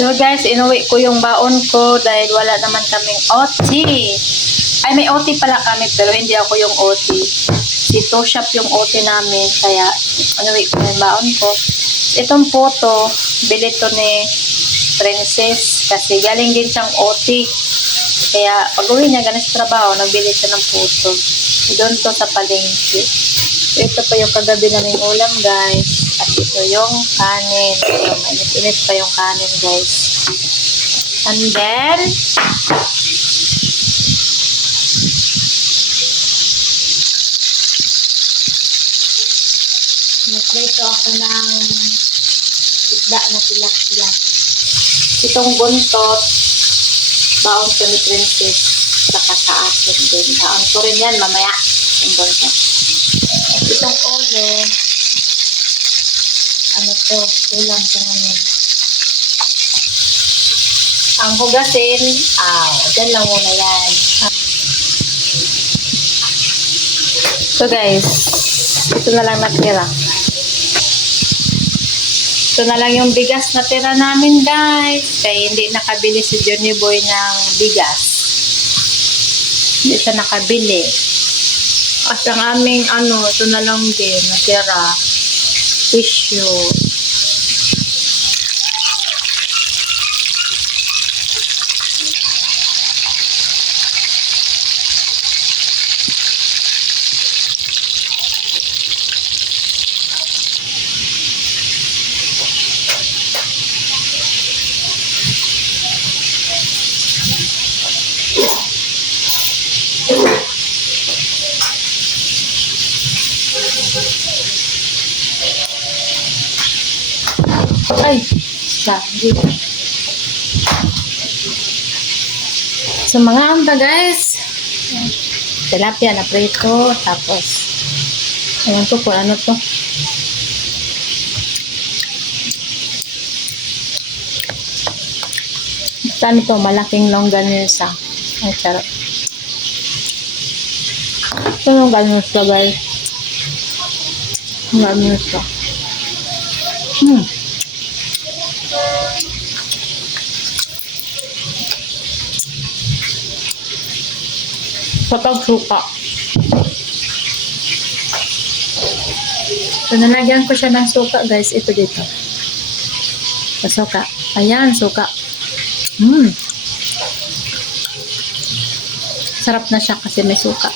So guys, inuwi ko yung baon ko dahil wala naman kaming OT. Ay, may OT pala kami pero hindi ako yung OT. Si Toshop yung OT namin. Kaya, inuwi ko yung baon ko. Itong photo, bili to ni Princess kasi galing din siyang OT. Kaya, pag-uwi niya ganun sa trabaho, nagbili siya ng photo. Doon to sa palengke. So, ito pa yung kagabi naming ulam, guys. At ito yung kanin. So, mainit-init pa yung kanin, guys. And then, nagprito ako ng isda na tilapia. Itong buntot, baon ko ni Princess. Saka sa akin din. Baon ko rin yan mamaya. Yung buntot. At itong ulo, ano to, ulam ko ngayon. Ang hugasin, dyan lang muna yan. So guys, ito na lang natira. Ito na lang yung bigas na tira namin, guys. Kaya hindi nakabili si Johnny Boy ng bigas. Hindi siya nakabili. At ang aming ito na lang din natira. Tissue. Ay, sabi. So, mga amba, guys. Tilapia na prito. Tapos, ayan to kung ano to. Saan to? Malaking longganisa. Ay, charot. Ito longganisa, guys. Longganisa. Kapag suka. So, nalagyan ko siya ng suka, guys. Ito dito. Sa suka. Ayan, suka. Sarap na siya kasi may suka.